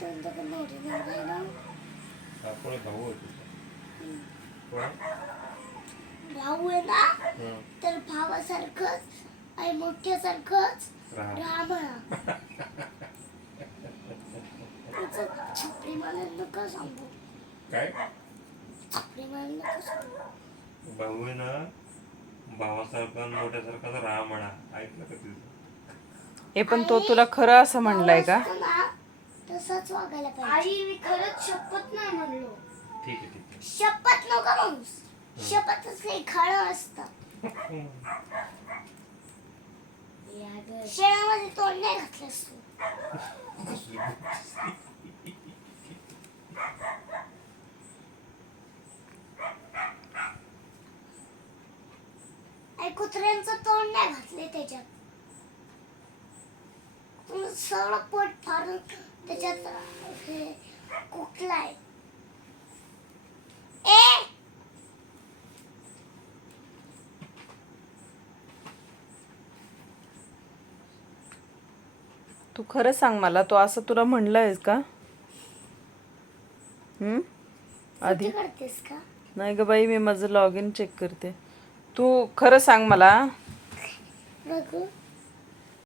त्यांच्याकडे मोठी जागा आहे ना. कोण भाऊ आहे तुझा? कोण? भाऊ आहे ना, तर भावासारखंच आणि मोठ्यासारखंच राम म्हणा. छपरी मला नका सांगू. काय छपरी मला नका सांगू. भाऊ आहे ना, भावासारखा मोठ्यासारखा राम म्हणा. ऐकलं का तुझं? हे पण तो तुला खरं असं म्हणलाय का? तसंच वागायला पाहिजे. आई मी खरंच शपथ नाही म्हणलो. ठीक आहे ठीक आहे. शपथ नका माणूस. शपथच काही खरं असतं. शेणामध्ये तोंड नाही घातलंस तू. कुत्र्यांचं तोंड नाही घातले त्याच्यात. तुला सगळं पोट फाडून त्याच्यात हे कुठलाय. तू खरं सांग मला, तो असं तुला म्हणलंयस का? आधी करतेस का? नाही ग बाई, मी माझं लॉग इन चेक करते. तू खरं सांग मला. बघू